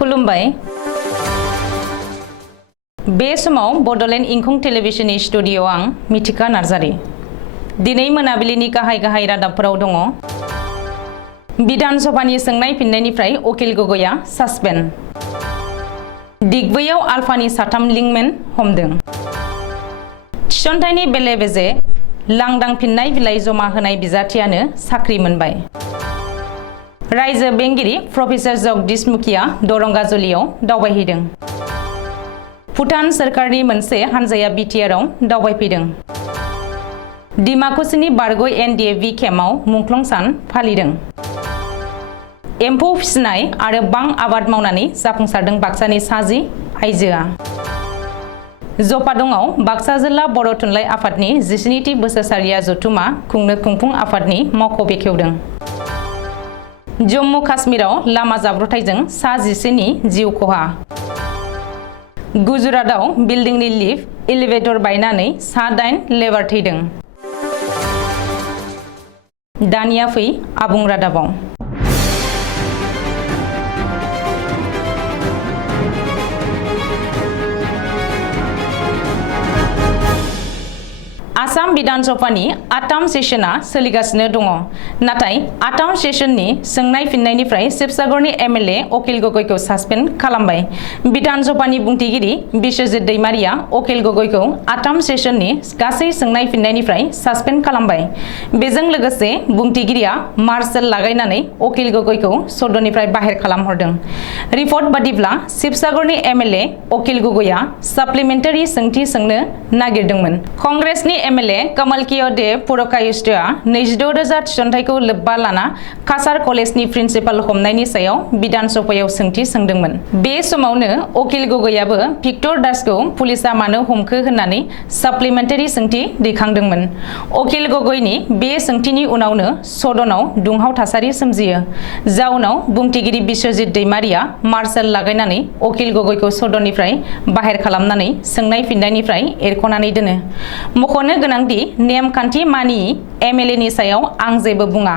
खुलुमबाय बे समाव बडोलेण्ड इंखं टेलिभिजननि स्टुडिअ आं मिथिका नार्जारी दिनै मोनाबिलिनि गाहाय रादाबफोराव दङ विधानसभानि सोंनाय फिननायनिफ्राय अकिल गगैया सासपेन्ड दिग्बैयाव आलफानि साथाम लिंकमेन हमदों थिसनथाइनि बेले बेजे लांदां फिननाय बिलाइ जमा होनाय बिजाथियानो साख्रि मोनबाय रायजो बेंगिरि प्रफेसर जगदीश मुखिया दरंगाजुलियाव दावबायहैदों भुटान सरकारनि मोनसे हानजाया बिटिआरआव दावबायफैदों डिमाकुसिनि बारग' एनडिएफबि केम्पआव मुंख्लं सान फालिदों एम्फौ फिसिनाय आरो बां आबाद मावनानै जाफुंसारदों बाक्सानि साजि आइजोआ जपादंआव बाक्सा जिल्ला बर' थुनलाइ आफादनि 17थि बोसोरसालिया जथुमा खुंनो खुंफुं आफादनि मावख' बेखेवदों जम्मु काश्मीराव लामा जाब्रथायजों सा 11 नि जिउ खहा गुजरातआव बिल्डिंनि लिफ्ट एलिभेटर बायनानै सा 8 लेबार थैदों दानिया फै आबुं रादाबाव आसाम विधानसभानि 8आम सेसना सोलिगासिनो दङ नाथाय 8आम सेसननि सोंनाय फिननायनिफ्राय शिबसागरनि एमएलए अकिल गगैखौ सासपेन्ड खालामबाय विधानसभानि बुंथिगिरि बिश्वजित दैमारिया अकिल गगैखौ 8आम सेसननि गासै सोंनाय फिननायनिफ्राय सासपेन्ड खालामबाय बेजों लोगोसे बुंथिगिरिया मार्शेल लागायनानै अकिल गगैखौ सदननिफ्राय बाहेर खालामहरदों रिपर्ट बादिब्ला शिबसागरनि एमएलए अकिल गगैया साप्लिमेन्टारि सोंथि सोंनो नागिरदोंमोन कंग्रेसनि एमएलए कमलकिय देव पुरकायुस्थआ 26,000 थिसनथाइखौ लोब्बा लाना कासार कलेजनि प्रिन्सिपाल हमनायनि सायाव विधानसभायाव सोंथि सोंदोंमोन बे समावनो अकिल गगैयाबो भिक्टर दासखौ पुलिसा मानो हमखो होननानै साप्लिमेन्टारि सोंथि दैखांदोंमोन अकिल गगैनि बे सोंथिनि उनावनो सदनाव दुंहाव थासारि सोमजियो जाउनाव बुंथिगिरि बिश्वजित दैमारिया मार्शेल लागायनानै अकिल गगैखौ सदननिफ्राय बाहेर खालामनानै सोंनाय फिननायनिफ्राय एरख'नानै दोनो मख'नो गोनांदि नेमखान्थि मानियि एमएलएनि सायाव आं जेबो बुङा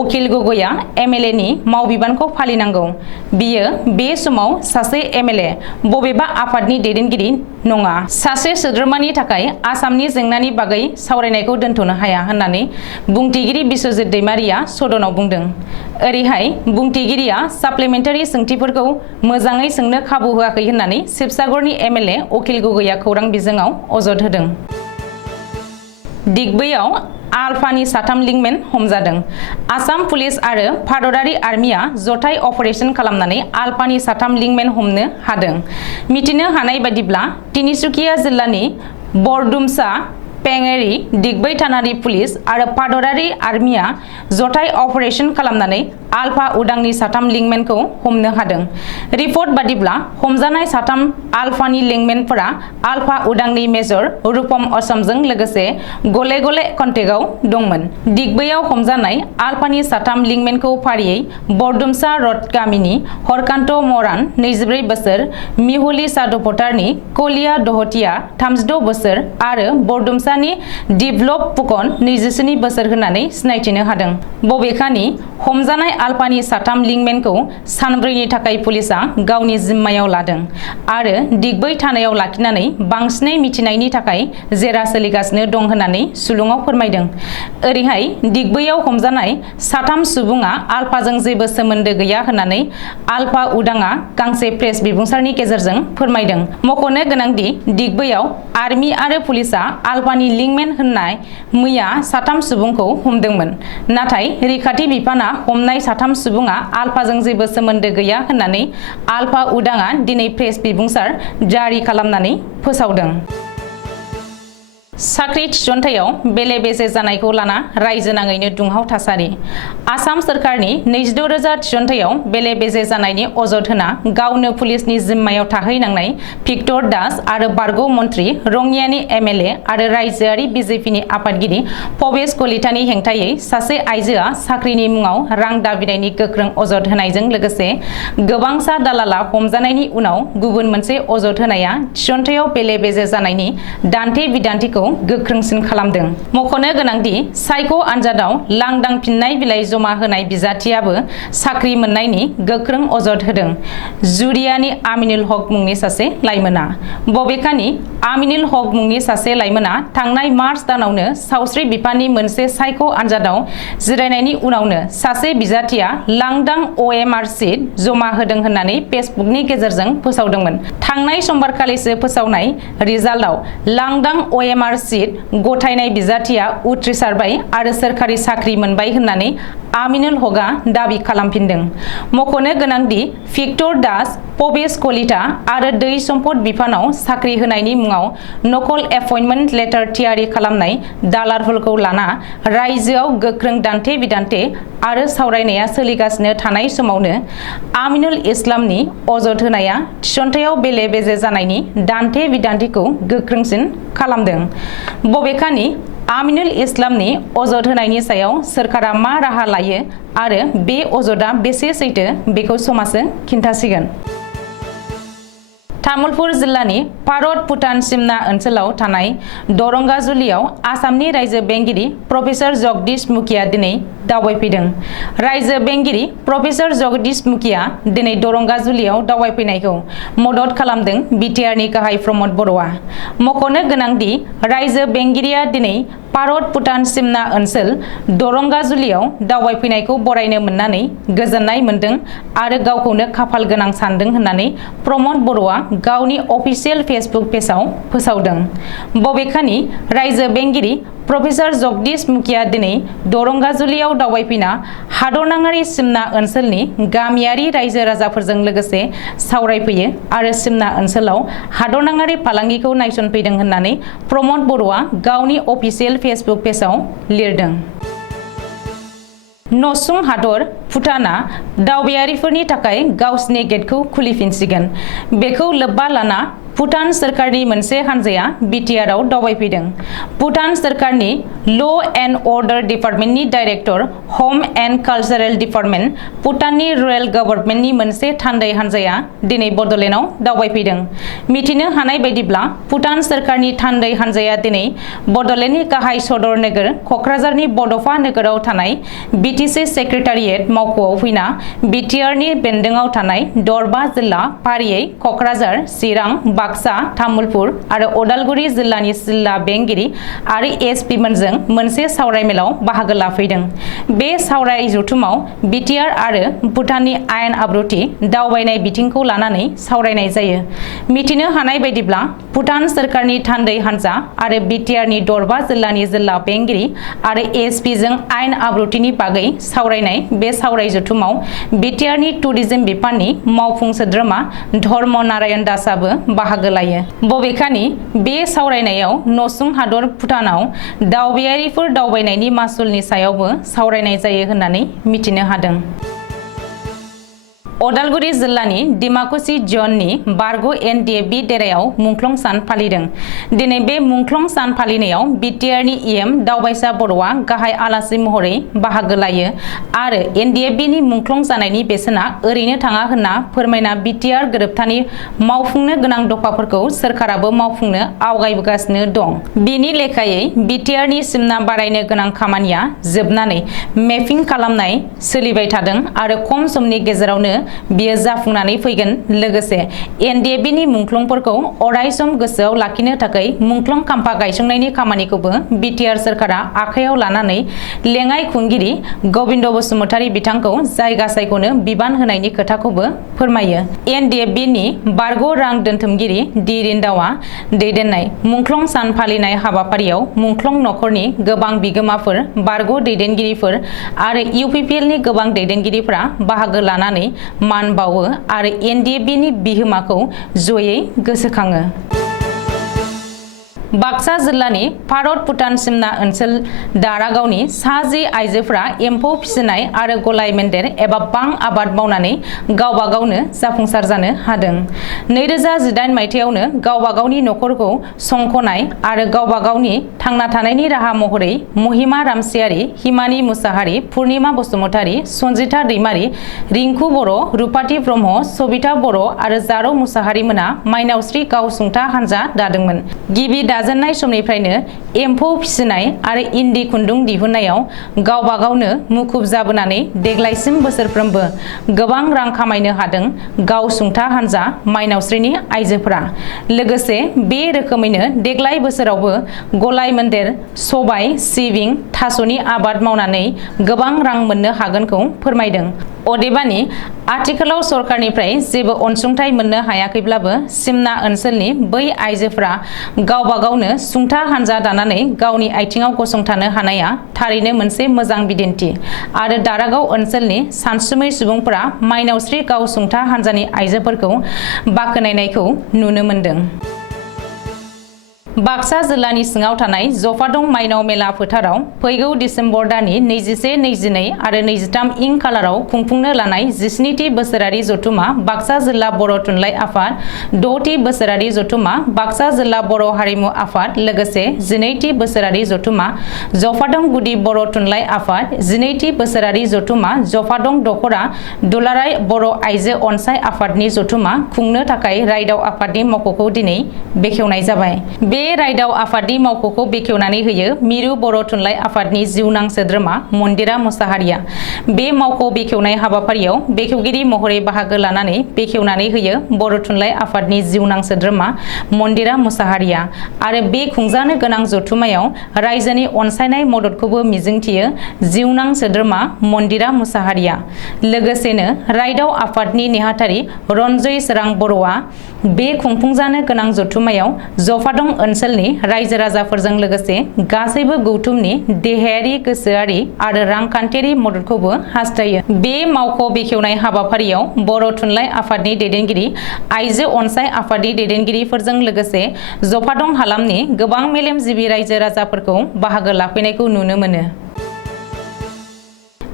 अकिल गगैया एमएलएनि मावबिबानखौ फालिनांगौ बियो बे समाव सासे एमएलए बबेबा आफादनि दैदेनगिरि नङा सासे सोद्रोमानि थाखाय आसामनि जेंनानि बागै सावरायनायखौ दोनथ'नो हाया होननानै बुंथिगिरि बिश्वजित दैमारिया सदनाव बुंदों ओरैहाय बुंथिगिरिया साप्लिमेन्टारि सोंथिफोरखौ मोजाङै सोंनो खाबु होआखै होननानै शिबसागरनि एमएलए अकिल गगैया खौरां बिजोङाव अजद होदों दिग्बैयाव आलफानि साथाम लिंकमेन हमजादों आसाम पुलिस आरो भारतारि आर्मिया जथाय अपारेशन खालामनानै आलफानि साथाम लिंकमेन हमनो हादों मिथिनो हानाय बादिब्ला तिनिसुकिया जिल्लानि बरदुमसा पेङेरि दिग्बै थानारि पुलिस आरो भारतारि आर्मिया जथाय अपारेशन खालामनानै आलफा उदांनि साथाम लिंकमेनखौ हमनो हादों रिपर्ट बादिब्ला हमजानाय साथाम आलफानि लिंकमेनफोरा आलफा उदांनि मेजर रुपम असमजों लोगोसे गले गले कन्टेक्टआव दंमोन दिग्बैयाव हमजानाय आलफानि साथाम लिंकमेनखौ फारियै बरदुमसा रड गामिनि हरकान्त मरान 24 बोसोर मिहुली सादपटारनि कलिया दहतिया 36 बोसोर आरो बरदुमसानि दिभलप पुकन 27 बोसोर होननानै सिनायथिनो हादों बबेखानि हमजानाय आलफानि साथाम लिंकमेनखौ सानब्रैनि थाखाय पुलिसा गावनि जिम्मायाव लादों आरो दिग्बै थानायाव लाखिनानै बांसिनै मिथिनायनि थाखाय जेरा सोलिगासिनो दं होननानै सुलुङाव फोरमायदों ओरैहाय दिग्बैयाव हमजानाय साथाम सुबुङा आलफाजों जेबो सोमोन्दो गैया होननानै आलफा उदाङा गांसे प्रेस बिबुंसारनि गेजेरजों फोरमायदों मख'नो गोनांदि दिग्बैयाव आर्मि आरो पुलिसा आलफानि लिंकमेन होननाय मैया साथाम सुबुंखौ हमदोंमोन नाथाय रैखाथि बिफाना हमनाय साथाम सुबुङा आलफाजों जेबो सोमोन्दो गैया होननानै आलफा उदाङा दिनै प्रेस बिबुंसार जारि खालामनानै फोसावदों साख्रि थिसनथायाव बेले बेजे जानायखौ लाना रायजो नाङैनो दुंहाव थासारि आसाम सरकारनि 26,000 थिसनथायाव बेले बेजे जानायनि अजद होना गावनो पुलिसनि जिम्मायाव थाहैनांनाय भिक्टर दास आरो बारग' मन्त्रि रङियानि एमएलए आरो रायजोआरि बिजेपिनि आफादगिरि भबेश कलितानि हेंथायै सासे आइजोआ साख्रिनि मुङाव रां दाबिनायनि गोख्रों अजद होनायजों लोगोसे गोबांसा दालाला हमजानायनि उनाव गुबुन मोनसे अजद होनाया थिसनथायाव बेले बेजे जानायनि दान्थे बिदान्थेखौ गोख्रोंसिन खालामदों। मख'नो गोनांदि सायख' आनजादाव लांदां फिननाय बिलाइ जमा होनाय बिजाथियाबो साख्रि मोननायनि गोख्रों अजद होदों। जुरियानि आमिनुल हक मुंनि सासे लाइमोना। बबेखानि आमिनुल हक मुंनि सासे लाइमोना थांनाय मार्च दानावनो सावस्रि बिफाननि मोनसे सायख' आनजादाव जिरायनायनि उनावनो सासे बिजाथिया लांदां OMR सिट जमा होदों होननानै फेसबुकनि गेजेरजों फोसावदोंमोन। थांनाय समबारखालिसो फोसावनाय रिजाल्टआव लांदां OMR सिट गथायनाय बिजाथिया उथ्रिसारबाय आरो सोरखारि साख्रि मोनबाय होननानै आमिनुल हकआ दाबि खालामफिनदों। मख'नो गोनांदि भिक्टर दास, पबेश कलिता आरो दै सम्पद बिफानाव साख्रि होनायनि मुङाव नकल एपइन्टमेन्ट लेटार थियारि खालामनाय दालालफोरखौ लाना रायजोआव गोख्रों दान्थे बिदान्थे आरो सावरायनाया सोलिगासिनो थानाय समावनो आमिनुल इस्लामनि अजद होनाया थिसनथायाव बेले बेजे जानायनि दान्थे बिदान्थेखौ गोख्रोंसिन खालामदों। बबेखानि आमिनुल इस्लामनि अजद होनायनि सायाव सोरखारा मा राहा लायो आरो बे अजदआ बेसे सैथो बेखौ समाजो खिन्थासिगोन। तामुलपुर जिल्लानि भारत भुटान सिमना ओनसोलाव थानाय दरंगाजुलियाव आसामनि रायजो बेंगिरि प्रफेसर जगदीश मुखिया दिनै दावबायफैदों। रायजो बेंगिरि प्रफेसर जगदीश मुखिया दिनै दरंगाजुलियाव दावबायफैनायखौ मदद खालामदों बिटिआरनि गाहाय प्रमद बर'आ। मख'नो गोनांदि रायजो बेंगिरिया दिनै भारत भुटान सिमना ओनसोल दरंगाजुलियाव दावबायफैनायखौ बरायनो मोननानै गोजोननाय मोन्दों आरो गावखौनो खाफाल गोनां सानदों होननानै प्रमद बर'आ गावनि अफिसियेल फेसबुक पेजआव फोसावदों। बबेखानि रायजो बेंगिरि प्रफेसर जगदीश मुखिया दिनै दरंगाजुलियाव दावबायफैना हादरनाङारि सिमना ओनसोलनि गामियारि रायजो राजाफोरजों लोगोसे सावरायफैयो आरो सिमना ओनसोलाव हादरनाङारि फालांगिखौ नायसनफैदों होननानै प्रमद बर'आ गावनि अफिसियेल फेसबुक पेजआव लिरदों। नसुं हादर भुटाना दावबायारिफोरनि थाखाय गावसिनि गेटखौ खुलिफिनसिगोन। बेखौ लोब्बा लाना भुटान सोरखारनि मोनसे हानजाया बिटिआरआव दावबायफैदों। भुटान सोरखारनि ल' एन्ड अर्डार डिपार्टमेन्टनि डाइरेक्टर हम एन्ड कालचारेल डिपार्टमेन्ट भुटाननि रयेल गभर्नमेन्टनि मोनसे थान्दै हानजाया दिनै बड'लेण्डआव दावबायफैदों। मिथिनो हानाय बायदिब्ला भुटान सोरखारनि थान्दै हानजाया दिनै बड'लेण्डनि गाहाय सदर नोगोर क'क्राझारनि बड'फा नोगोराव थानाय बिटिसि सेक्रेटारियेट मावख'आव फैना बिटिआरनि बेन्दोङाव थानाय दरबा जिल्ला फारियै क'क्राझार, चिरां, बाक्सा, तामुलपुर आरो उदालगुरि जिल्लानि जिल्ला बेंगिरि आरो एसपि मोनजों मोनसे सावरायमेलाव बाहागो लाफैदों। बे सावराय जथुमाव बिटिआर आरो भुटाननि आयेन आब्रुथि दावबायनाय बिथिंखौ लानानै सावरायनाय जायो। मिथिनो हानाय बायदिब्ला भुटान सोरखारनि थान्दै हानजा आरो बिटिआरनि दरबा जिल्लानि जिल्ला बेंगिरि आरो एसपिजों आयेन आब्रुथिनि बागै सावरायनाय बे सावराय जथुमाव बिटिआरनि टुरिजम बिफाननि मावफुं सोद्रोमा धर्म नारायण दासआबो बाहागो लायो। बबेखानि बे सावरायनायाव नसुं हादर भुटानाव दावबायारिफोर दावबायनायनि मासुलनि सायावबो सावरायनाय जायो होननानै मिथिनो हादों। उदालगुरि जिल्लानि डिमाकुसि जननि बारग' NDFB देरायाव मुंख्लं सान फालिदों। दिनै बे मुंख्लं सान फालिनायाव बिटिआरनि EM दावबायसा बर'आ गाहाय आलासि महरै बाहागो लायो आरो NDFBनि मुंख्लं जानायनि बेसेना ओरैनो थाङा होनना फोरमायना बिटिआर गोरोबथानि मावफुंनो गोनां दफाफोरखौ सोरखाराबो मावफुंनो आवगायबोगासिनो दं। बिनि लेखायै बिटिआरनि सिमना बारायनो गोनां खामानिया जोबनानै मेपिं खालामनाय सोलिबाय थादों आरो खम समनि गेजेरावनो बियो जाफुंनानै फैगोन। लोगोसे NDFBनि मुंख्लंफोरखौ अराय सम गोसोआव लाखिनो थाखाय मुंख्लं खाम्फा गायसंनायनि खामानिखौबो बिटिआर सोरखारा आखायाव लानानै लेङाइ खुंगिरि गबिन्द बसुमतारी बिथांखौ जायगा सायख'नो बिबान होनायनि खोथाखौबो फोरमायो। NDFBनि बारग' रां दोनथुमगिरि डि रिन्दावा दैदेननाय मुंख्लं सान फालिनाय हाबाफारियाव मुंख्लं नखरनि गोबां बिगोमाफोर, बारग' दैदेनगिरिफोर आरो UPPLनि गोबां दैदेनगिरिफोरा बाहागो लानानै मान बावो आरो NDFBनि बिहोमाखौ जयै गोसोखाङो। बाक्सा जिल्लानि भारत भुटान सिमना ओनसोल दारागावनि सा10 आइजोफोरा एम्फौ फिसिनाय आरो गलाय मेन्देर एबा बां आबाद मावनानै गावबा गावनो जाफुंसार जानो हादों। 2018 मायथाइयावनो गावबा गावनि नखरखौ संख'नाय आरो गावबा गावनि थांना थानायनि राहा महरै महिमा रामसियारि, हिमानि मुसाहारि, पुर्निमा बसुमतारी, सन्जिता दैमारि, रिंकु बर', रुपाथि ब्रह्म, सबिता बर' आरो जारौ मुसाहारि मोना माइनावस्रि गावसुंथा हानजा दादोंमोन। गिबि लाजेननाय समनिफ्रायनो एम्फौ फिसिनाय आरो इन्दि खुन्दुं दिहुननायाव गावबा गावनो मुखुब जाबोनानै देग्लायसिम बोसोरफ्रोमबो गोबां रां खामायनो हादों गावसुंथा हानजा माइनावस्रिनि आइजोफोरा। लोगोसे बे रोखोमैनो देग्लाय बोसोरावबो गलाय मोन्देर सबाय, सिबिं, थास'नि आबाद मावनानै गोबां रां मोननो हागोनखौ फोरमायदों। अदेबानि आथिखालाव सरकारनिफ्राय जेबो अनसुंथाइ मोननो हायाखैब्लाबो सिमना ओनसोलनि बै आइजोफोरा गावबा गावनो सुंथा हानजा दानानै गावनि आथिङाव गसंथानो हानाया थारैनो मोनसे मोजां बिदिन्थि आरो दारागाव ओनसोलनि सानसुमै सुबुंफोरा माइनावस्रि गावसुंथा हानजानि आइजोफोरखौ बाख्नायनायखौ नुनो मोनदों। बाक्सा जिल्लानि सिङाव थानाय जफादं माइनाव मेला फोथाराव फैगौ डिसेम्बर दाननि 21, 22 आरो 23 इं खालाराव खुंफुंनो लानाय 17थि बोसोरारि जथुमा बाक्सा जिल्ला बर' थुनलाइ आफाद, 6थि बोसोरारि जथुमा बाक्सा जिल्ला बर' हारिमु आफाद, लोगोसे 12थि बोसोरारि जथुमा जफादं गुदि बर' थुनलाइ आफाद, 12थि बोसोरारि जथुमा जफादं दखरा दुलाराय बर' आइजो अनसाय आफादनि जथुमा खुंनो थाखाय रायदाव आफादनि मावख'खौ दिनै बेखेवनाय जाबाय। बे रायदाव आफादनि मावख'खौ बेखेवनानै होयो मिरु बर' थुनलाइ आफादनि जिउनां सोद्रोमा मन्दिरा मुसाहारिया। बे मावख' बेखेवनाय हाबाफारियाव बेखेवगिरि महरै बाहागो लानानै बेखेवनानै होयो बर' थुनलाइ आफादनि जिउनां सोद्रोमा मन्दिरा मुसाहारिया आरो बे खुंजानो गोनां जथुमायाव रायजोनि अनसायनाय मददखौबो मिजिंथियो जिउनां सोद्रोमा मन्दिरा मुसाहारिया। लोगोसेनो रायदाव आफादनि नेहाथारि रन्जय सोरां बर'आ बे खुंफुंजानो गोनां जथुमायाव जफादं ओनसोलनि रायजो राजाफोरजों लोगोसे गासैबो गौथुमनि देहायारि, गोसोआरि आरो रांखान्थियारि मददखौबो हास्थायो। बे मावख' बेखेवनाय हाबाफारियाव बर' थुनलाइ आफादनि दैदेनगिरि, आइजो अनसाय आफादनि दैदेनगिरिफोरजों लोगोसे जफादं हालामनि गोबां मेलेमजिबि रायजो राजाफोरखौ बाहागो लाफैनायखौ नुनो मोनो।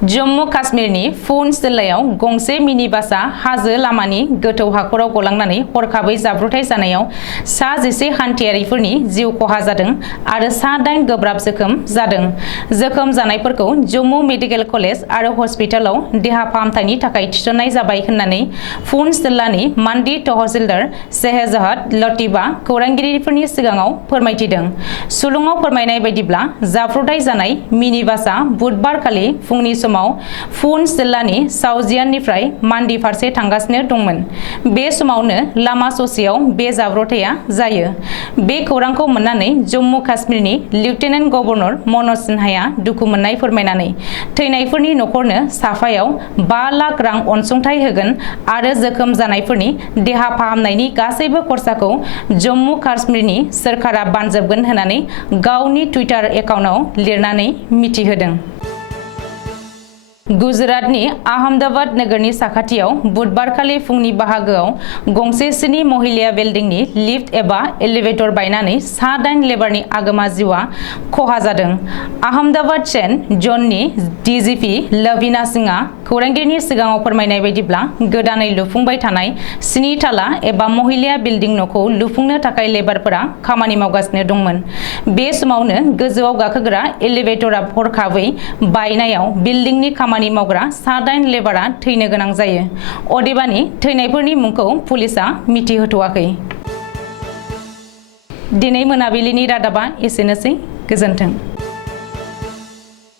जम्मु काश्मीरनि पुंछ जिल्लायाव गंसे मिनि बासआ हाजो लामानि गोथौ हाखराव गलांनानै हरखाबै जाब्रबथाय जानायाव सा 11 हान्थियारिफोरनि जिउ खहा जादों आरो सा 8 गोब्राब जोखोम जादों। जोखोम जानायफोरखौ जम्मु मेडिकेल कलेज आरो हस्पिटालाव देहा फाहामथायनि थाखाय थिसननाय जाबाय होननानै पुंछ जिल्लानि मान्डी तहसिलदार शेहजाद लतीफआ खौरांगिरिफोरनि सिगाङाव फोरमायथिदों। सुलुङाव फोरमायनाय बायदिब्ला जाब्रबथाय जानाय मिनि बासआ बुधबार खालि फुंनि समाव पुंछ जिल्लानि साउजियाननिफ्राय मान्डी फारसे थांगासिनो दंमोन। बे समावनो लामा ससेयाव बे जाब्रबथाया जायो। बे खौरांखौ मोननानै जम्मु काश्मीरनि लेफ्टिनेन्ट गभर्नर मनज सिन्हाया दुखु मोननाय फोरमायनानै थैनायफोरनि न'खरनो साफायाव 5 लाख रां अनसुंथाइ होगोन आरो जोखोम जानायफोरनि देहा फाहामनायनि गासैबो खरसाखौ जम्मु काश्मीरनि सोरखारा बानजाबगोन होननानै गावनि टुइटार एकाउन्टआव लिरनानै मिथिहोदों। गुजरातनि आहमदाबाद नोगोरनि साखाथियाव बुधबारखालि फुंनि बाहागोआव गंसे 7 महिला बिल्डिंनि लिफ्ट एबा एलिभेटर बायनानै सा 8 लेबारनि आगोमा जिउआ खहा जादों। आहमदाबाद सेन्ट जननि डिजिपि लवीना सिंहआ खौरांगिरिनि सिगाङाव फोरमायनाय बायदिब्ला गोदानै लुफुंबाय थानाय 7 थाला एबा महिला बिल्डिं न'खौ लुफुंनो थाखाय लेबारफोरा खामानि मावगासिनो दंमोन। बे समावनो गोजौआव गाखोग्रा एलिभेटरआ हरखाबै बायनायाव बिल्डिंनि खामानि मावग्रा सा 8 लेबारआ थैनो गोनां जायो। अदेबानि थैनायफोरनि मुंखौ पुलिसआ मिथिहोथ'वाखै। दिनै मोनाबिलिनि रादाबा एसेनोसै। गोजोन्थों।